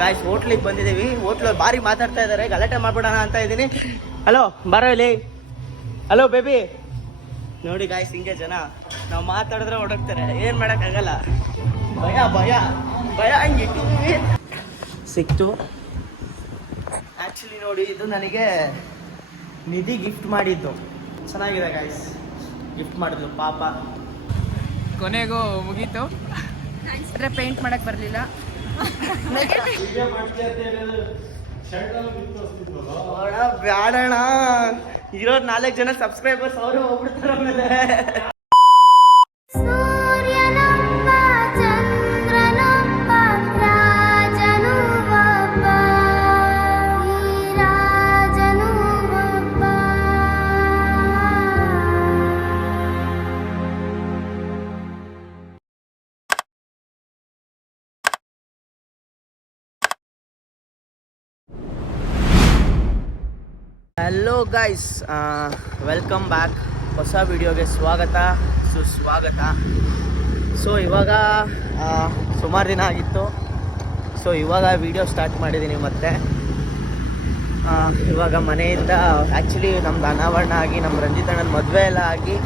Guys ಹೋಟ್ಲಿಗೆ ಬಂದಿದ್ದೀವಿ. ಹೋಟ್ಲಲ್ಲಿ ಭಾರಿ ಮಾತಾಡ್ತಾ ಇದ್ದಾರೆ, ಗಲಾಟೆ ಮಾಡ್ಬಿಡೋಣ ಅಂತ ಇದ್ದೀನಿ. ಹಲೋ ಬರೋ ಇಲ್ಲಿ. Hello baby. ನೋಡಿ ಗಾಯ್ಸ್ ಹಿಂಗೆ ಜನ ನಾವು ಮಾತಾಡಿದ್ರೆ ಹೊಡಕ್ತಾರೆ, ಏನು ಮಾಡೋಕ್ಕಾಗಲ್ಲ. ಭಯ ಭಯ ಭಯ ಹಂಗಿಟ್ಟಿದ್ದೀವಿ. ಸಿಕ್ತು ಆ್ಯಕ್ಚುಲಿ. ನೋಡಿ ಇದು ನನಗೆ ನಿಧಿ ಗಿಫ್ಟ್ ಮಾಡಿದ್ದು. ಚೆನ್ನಾಗಿದೆ ಗಾಯ್ಸ್, ಗಿಫ್ಟ್ ಮಾಡಿದ್ಲು ಪಾಪ. ಕೊನೆಗೂ ಮುಗೀತು. ಅಂದರೆ ಪೇಂಟ್ ಮಾಡಕ್ಕೆ ಬರಲಿಲ್ಲ. ಬ್ಯಾಡಣ, ಇರೋರು 4 ಜನ ಸಬ್ಸ್ಕ್ರೈಬರ್ಸ್ ಅವರು ಹೋಗ್ಬಿಡ್ತಾರೆ ಆಮೇಲೆ. Hello guys, welcome back. ಹೊಸ ವಿಡಿಯೋಗೆ ಸ್ವಾಗತ ಸುಸ್ವಾಗತ. ಸೊ ಇವಾಗ ಸುಮಾರು ದಿನ ಆಗಿತ್ತು. ಸೊ ಇವಾಗ ವಿಡಿಯೋ ಸ್ಟಾರ್ಟ್ ಮಾಡಿದ್ದೀನಿ ಮತ್ತೆ. ಇವಾಗ ಮನೆಯಿಂದ ಆ್ಯಕ್ಚುಲಿ ನಮ್ದು ಅನಾವರಣ ಆಗಿ ನಮ್ಮ ರಂಜಿತಣ್ಣನ ಮದುವೆ ಎಲ್ಲ ಆಗಿ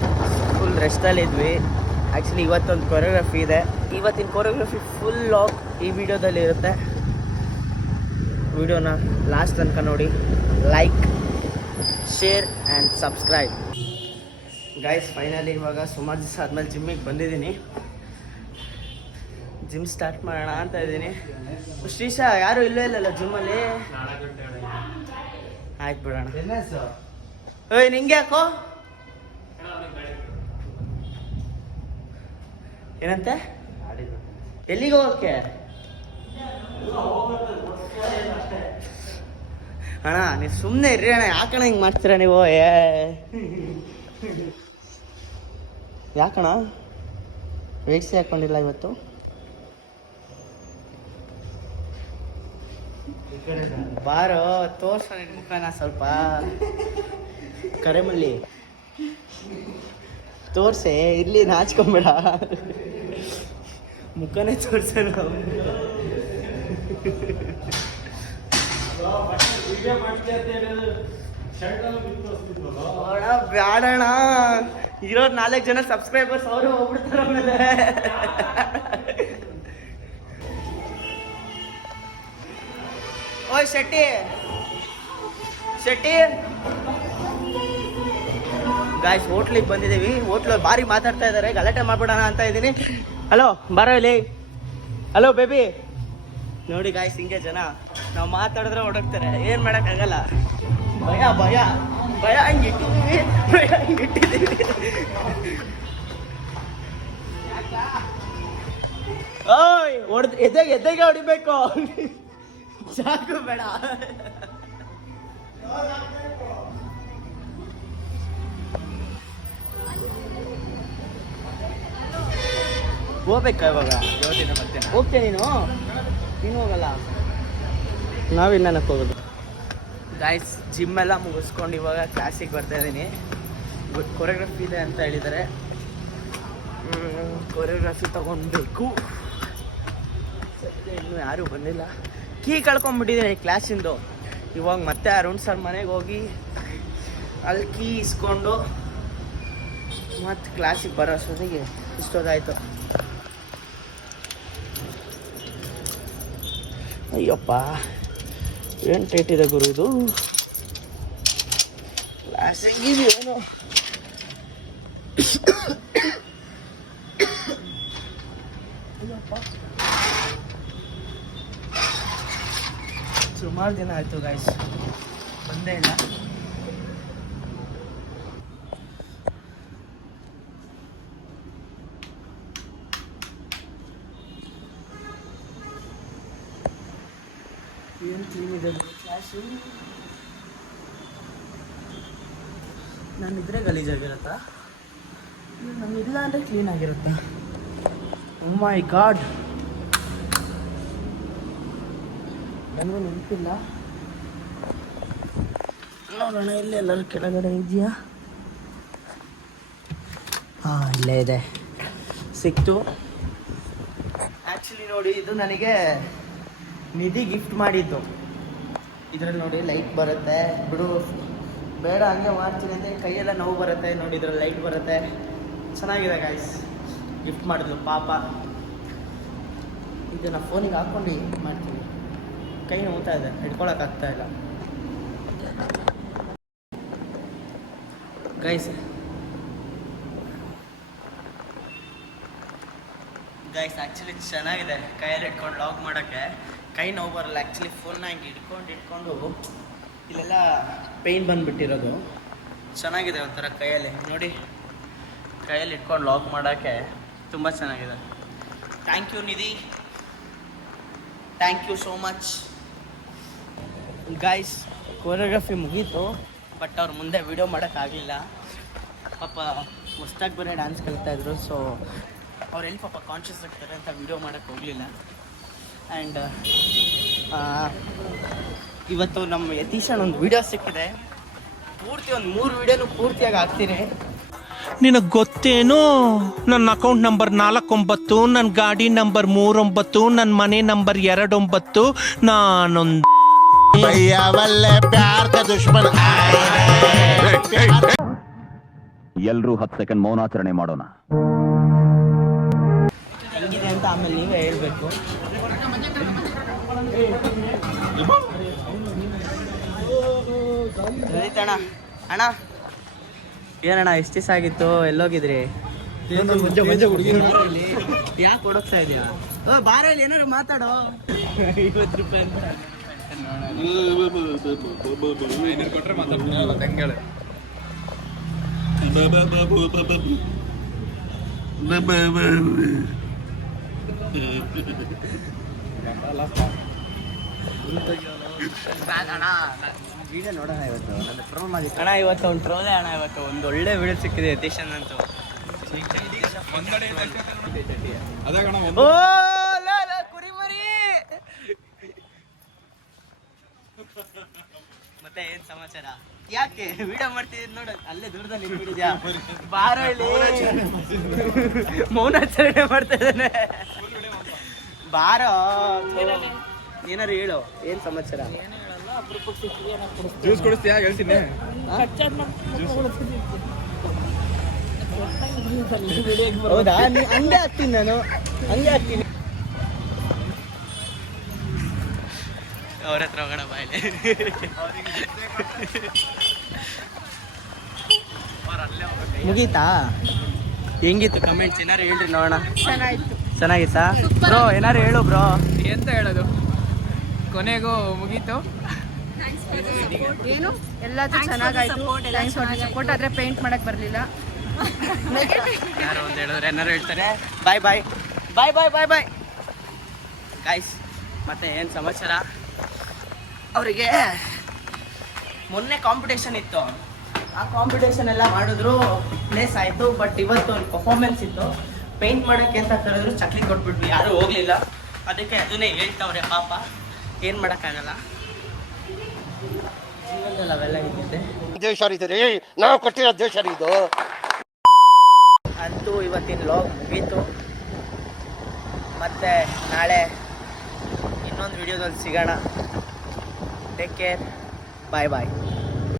ಫುಲ್ ರೆಸ್ಟಲ್ಲಿದ್ವಿ. ಆ್ಯಕ್ಚುಲಿ ಇವತ್ತೊಂದು ಕೊರಿಯೋಗ್ರಫಿ ಇದೆ. ಇವತ್ತಿನ ಕೊರಿಯೋಗ್ರಫಿ ಫುಲ್ ಲಾಗ್ ಈ ವಿಡಿಯೋದಲ್ಲಿ ಇರುತ್ತೆ. ವಿಡಿಯೋನ ಲಾಸ್ಟ್ ತನಕ ನೋಡಿ. Like, share and subscribe. Guys finally ಇವಾಗ ಸುಮಾರು ದಿವಸ ಆದಮೇಲೆ ಜಿಮ್ಮಿಗೆ ಬಂದಿದ್ದೀನಿ. ಜಿಮ್ ಸ್ಟಾರ್ಟ್ ಮಾಡೋಣ ಅಂತ ಇದ್ದೀನಿ. ಶ್ರೀಶ ಯಾರು ಇಲ್ಲೇ ಇಲ್ಲಲ್ಲ ಜಿಮ್ಮಲ್ಲಿ. ಆಯ್ತು ಬಿಡೋಣ. ಓಯ್ ನಿಂಗೆ ಯಾಕೋ ಏನಂತೆ, ಎಲ್ಲಿಗೆ ಹೋಗೋಕ್ಕೆ ಅಣ್ಣ? ನೀವು ಸುಮ್ಮನೆ ಇರ್ರಿ ಅಣ್ಣ, ಯಾಕಣ ಹಿಂಗೆ ಮಾಡ್ತೀರಾ ನೀವು? ಯಾಕಣ ವೇಟ್ಸ್ ಹಾಕೊಂಡಿಲ್ಲ ಇವತ್ತು? ಬಾರೋ ತೋರ್ಸ ನಿನ್ನ ಮುಖನ ಸ್ವಲ್ಪ. ಕರೆಮಲ್ಲಿ ತೋರ್ಸೆ, ಇಲ್ಲಿ ನಾಚ್ಕೊಂಬೇಡ, ಮುಖನೇ ತೋರ್ಸ. ಬ್ಯಾಡಣ, ಇರೋರು 4 ಜನ ಸಬ್ಸ್ಕ್ರೈಬರ್ಸ್ ಅವರು ಹೋಗ್ಬಿಡ್ತಾರೆ ಆಮೇಲೆ. ಓಯ್ ಶೆಟ್ಟಿ ಶೆಟ್ಟಿ. ಗಾಯ್ಸ್ ಹೋಟ್ಲಿಗೆ ಬಂದಿದ್ದೀವಿ. ಹೋಟ್ಲಲ್ಲಿ ಭಾರಿ ಮಾತಾಡ್ತಾ ಇದ್ದಾರೆ, ಗಲಾಟೆ ಮಾಡ್ಬಿಡೋಣ ಅಂತ ಇದ್ದೀನಿ. ಹಲೋ ಬರೋ ಇಲ್ಲಿ. Hello baby. ನೋಡಿ ಗಾಯ್ಸ್ ಹಿಂಗೆ ಜನ ನಾವು ಮಾತಾಡಿದ್ರೆ ಹೊಡಕ್ತಾರೆ, ಏನು ಮಾಡೋಕ್ಕಾಗಲ್ಲ. ಭಯ ಭಯ ಭಯ ಹಂಗಿಟ್ಟಿದ್ದೀವಿ, ಭಯ ಹಂಗಿಟ್ಟಿದ್ದೀವಿ. ಓಯ್ ಹೊಡೆದು ಎದೆಗೆ ಹೊಡಿಬೇಕು, ಸಾಕು ಬೇಡ. ಹೋಗ್ಬೇಕಾ ಇವಾಗ? ಮತ್ತೆ ಹೋಗ್ತೇ ನೀನು ಹೋಗಲ್ಲ, ನಾವಿನ್ನಕ್ಕೆ ಹೋಗೋದು. ಗಾಯ್ಸ್ ಜಿಮ್ ಎಲ್ಲ ಮುಗಿಸ್ಕೊಂಡು ಇವಾಗ ಕ್ಲಾಸಿಗೆ ಬರ್ತಾ ಇದ್ದೀನಿ. ಕೊರಿಯೋಗ್ರಫಿ ಇದೆ ಅಂತ ಹೇಳಿದ್ದಾರೆ, ಕೊರಿಯೋಗ್ರಫಿ ತೊಗೊಳ್ಬೇಕು. ಇನ್ನೂ ಯಾರೂ ಬಂದಿಲ್ಲ. ಕೀ ಕಳ್ಕೊಂಡ್ಬಿಟ್ಟಿದ್ದೀನಿ ಕ್ಲಾಸಿಂದು. ಇವಾಗ ಮತ್ತೆ ಅರುಣ್ ಸರ್ ಮನೆಗೆ ಹೋಗಿ ಅಲ್ಲಿ ಕೀ ಇಸ್ಕೊಂಡು ಮತ್ತು ಕ್ಲಾಸಿಗೆ ಬರೋ ಅಷ್ಟೊತ್ತಿಗೆ ಇಷ್ಟೊತ್ತಾಯಿತು. ಅಯ್ಯಪ್ಪ ಏನು ಟೈಟ್ ಇದೆ ಗುರು ಇದು. ಕ್ಲಾಸಿಗೇನು ಸುಮಾರು ದಿನ ಆಯಿತು ಗಾಯ್ಸ್, ಬಂದೇ ಇಲ್ಲ. ಏನು ಕ್ಲೀನ್ ಇದೆ ಕ್ಲಾಸು. ನಾನಿದ್ರೆ ಗಲೀಜಾಗಿರುತ್ತಾ? ನಾನಿಲ್ಲ ಅಂದರೆ ಕ್ಲೀನ್ ಆಗಿರುತ್ತಾ? ಓ ಮೈ ಗಾಡ್, ನನಗೂ ನೆನಪಿಲ್ಲ. ನೋಡೋಣ ಇಲ್ಲಿ ಎಲ್ಲರೂ ಕೆಳಗಡೆ ಇದೆಯಾ? ಹಾಂ ಇಲ್ಲೇ ಇದೆ, ಸಿಕ್ತು. ಆ್ಯಕ್ಚುಲಿ ನೋಡಿ ಇದು ನನಗೆ ನಿಧಿ ಗಿಫ್ಟ್ ಮಾಡಿದ್ದು. ಇದ್ರಲ್ಲಿ ನೋಡಿ ಲೈಟ್ ಬರುತ್ತೆ, ಬಿಡು ಬೇಡ ಹಂಗೆ ಮಾಡ್ತೀನಿ ಅಂದರೆ ಕೈಯೆಲ್ಲ ನೋವು ಬರುತ್ತೆ. ನೋಡಿ ಇದ್ರಲ್ಲಿ ಲೈಟ್ ಬರುತ್ತೆ, ಚೆನ್ನಾಗಿದೆ ಗಾಯ್ಸ್. ಗಿಫ್ಟ್ ಮಾಡಿದ್ಲು ಪಾಪ. ಇದನ್ನು ಫೋನಿಗೆ ಹಾಕ್ಕೊಂಡು ಮಾಡ್ತೀನಿ, ಕೈ ನೋವ್ತಾ ಇದೆ, ಹಿಡ್ಕೊಳಕ್ಕಾಗ್ತಾ ಇಲ್ಲ ಗೈಸ್. ಆ್ಯಕ್ಚುಲಿ ಚೆನ್ನಾಗಿದೆ ಕೈಯಲ್ಲಿ ಇಟ್ಕೊಂಡು ಲಾಗ್ ಮಾಡೋಕ್ಕೆ. ಕೈ ನೋವು ಬರಲ್ಲ ಆ್ಯಕ್ಚುಲಿ. ಫೋನ್ನ ಹಿಂಗೆ ಇಟ್ಕೊಂಡು ಇಲ್ಲೆಲ್ಲ ಪೇಯ್ನ್ ಬಂದುಬಿಟ್ಟಿರೋದು. ಚೆನ್ನಾಗಿದೆ ಒಂಥರ ಕೈಯಲ್ಲಿ. ನೋಡಿ ಕೈಯಲ್ಲಿ ಇಟ್ಕೊಂಡು ಲಾಗ್ ಮಾಡೋಕ್ಕೆ ತುಂಬ ಚೆನ್ನಾಗಿದೆ. Thank you Nidhi, thank you so much guys. Choreography ಮುಗೀತು, ಬಟ್ ಅವ್ರ ಮುಂದೆ ವೀಡಿಯೋ ಮಾಡೋಕ್ಕಾಗಲಿಲ್ಲ. ಪಾಪ ಹೊಸ್ದಾಗಿ ಬರೀ ಡ್ಯಾನ್ಸ್ ಕಲಿತಾಯಿದ್ರು. ಸೊ ಅವ್ರು ಎಲ್ಲಿ ಪಾಪ ಕಾನ್ಷಿಯಸ್ ಆಗ್ತಾರೆ ಅಂತ ವೀಡಿಯೋ ಮಾಡೋಕ್ಕೆ ಹೋಗಲಿಲ್ಲ. ಆ್ಯಂಡ್ ಇವತ್ತು ನಮ್ಮ ಯತೀಶನ್ ಒಂದು ವೀಡಿಯೋ ಸಿಕ್ಕಿದೆ, ಪೂರ್ತಿ ಒಂದು 3 ವೀಡಿಯೋನು ಪೂರ್ತಿಯಾಗಿ ಹಾಕ್ತೀನಿ. ನಿನಗೆ ಗೊತ್ತೇನೋ ನನ್ನ ಅಕೌಂಟ್ ನಂಬರ್ 49, ನನ್ನ ಗಾಡಿ ನಂಬರ್ 39, ನನ್ನ ಮನೆ ನಂಬರ್ 29. ನಾನೊಂದು ಎಲ್ರೂ 10 ಸೆಕೆಂಡ್ ಮೌನಾಚರಣೆ ಮಾಡೋಣ. ಹೆಂಗಿದೆ ಅಂತ ಆಮೇಲೆ ನೀವೇ ಹೇಳ್ಬೇಕು. ಅಣ್ಣ ಅಣ್ಣ ಏನಣ್ಣ ಎಷ್ಟು ದಿವಸ ಆಗಿತ್ತು, ಎಲ್ಲೋಗಿದ್ರಿ? ಯಾಕೆ ಹುಡುಕ್ತಾ ಇದೆಯಾ? ಬಾರ ಇಲ್ಲಿ ಏನಾದ್ರು ಮಾತಾಡೋ. 50 ರೂಪಾಯಿ ಅಂತ ವಿಡಿಯೋ ನೋಡೋಣ ಇವತ್ತು. ನನ್ನ ಟ್ರೋಲ್ ಮಾಡಿ ಅಣ್ಣ, ಇವತ್ತು ಒಂದು ಟ್ರೋಲೇ ಅಣ್ಣ. ಇವತ್ತು ಒಂದು ಒಳ್ಳೆ ವಿಡಿಯೋ ಸಿಕ್ಕಿದೆ ಯತೀಶನ್ ಅಂತೂ. ಓ ಕುರಿಮರಿ. ಮತ್ತೆ ಏನ್ ಸಮಾಚಾರ? ಯಾಕೆ ವಿಡಿಯೋ ಮಾಡ್ತಿದ್ದೀನಿ ನೋಡ, ಅಲ್ಲೇ ದೂರದಲ್ಲಿ ನಿಂತ್ಬಿಟ್ಟಿದ್ಯಾ? ಬಾರೋ ಇಲ್ಲಿ. ಮೌನಾಚರಣೆ ಮಾಡ್ತಾ ಇದ್ದಾನೆ. ಬಾರೋ, ಏನಾರು ಹೇಳು, ಏನ್ ಸಮಾಚಾರ? ಜ್ಯೂಸ್ ಕೊಡಿಸ್ತೀಯಾ? ಹೇಳ್ತೀನಿ. ಹೌದಾ? ಹಂಗೆ ಹಾಕ್ತೀನಿ ನಾನು, ಹಂಗೆ ಹಾಕ್ತೀನಿ. ಅವ್ರ ಹತ್ರ ಹೋಗೋಣ ಬಾಯ್ಲೆ. ಮುಗೀತಾ? ಹೆಂಗಿತ್ತು ಕಮೆಂಟ್ಸ್ ಏನಾರು ಹೇಳ್ರಿ ನೋಡೋಣ. ಚೆನ್ನಾಗಿತ್ತಾ ಬ್ರೋ? ಏನಾರು ಹೇಳು ಬ್ರೋ. ಎಂತ ಹೇಳೋದು, ಕೊನೆಗೂ ಮುಗೀತು. ಏನು ಎಲ್ಲದೂ ಚೆನ್ನಾಗಾಯ್ತು. Thanks for support. ಆದರೆ ಪೇಂಟ್ ಮಾಡಕ್ಕೆ ಬರಲಿಲ್ಲ. ಯಾರು ಅಂತ ಹೇಳಿದ್ರೆ ಏನಾರು ಹೇಳ್ತಾರೆ. ಬಾಯ್ ಬಾಯ್ ಬಾಯ್ ಬಾಯ್ ಬಾಯ್ ಬಾಯ್ ಗೈಸ್. ಮತ್ತೆ ಏನು ಸಮಾಚಾರ? ಅವರಿಗೆ ಮೊನ್ನೆ ಕಾಂಪಿಟೇಷನ್ ಇತ್ತು, ಆ ಕಾಂಪಿಟೇಷನ್ ಎಲ್ಲ ಮಾಡಿದ್ರು, ಪ್ಲೇಸ್ ಆಯಿತು. ಬಟ್ ಇವತ್ತು ಒಂದು ಪರ್ಫಾರ್ಮೆನ್ಸ್ ಇತ್ತು, ಪೇಂಟ್ ಮಾಡೋಕ್ಕೆ ಅಂತ ಕರೆದ್ರು, ಚಕ್ಲಿ ಕೊಟ್ಬಿಟ್ವಿ, ಯಾರೂ ಹೋಗಲಿಲ್ಲ. ಅದಕ್ಕೆ ಅದನ್ನೇ ಹೇಳ್ತಾವ್ರೆ ಪಾಪ, ಏನು ಮಾಡೋಕ್ಕಾಗಲ್ಲ. ಜೀವನದಲ್ಲಿ ಅವೆಲ್ಲ ಇದ್ದಿದ್ದೆ. ದೇಶ ರೀ, ನಾವು ಕೊಟ್ಟಿರೋ ದೇಶ ಇದು. ಅಂತೂ ಇವತ್ತಿನ ಲಾಗ್ ಮುಗೀತು. ಮತ್ತೆ ನಾಳೆ ಇನ್ನೊಂದು ವಿಡಿಯೋದಲ್ಲಿ ಸಿಗೋಣ. ಟೇಕ್ ಕೇರ್, ಬಾಯ್ ಬಾಯ್.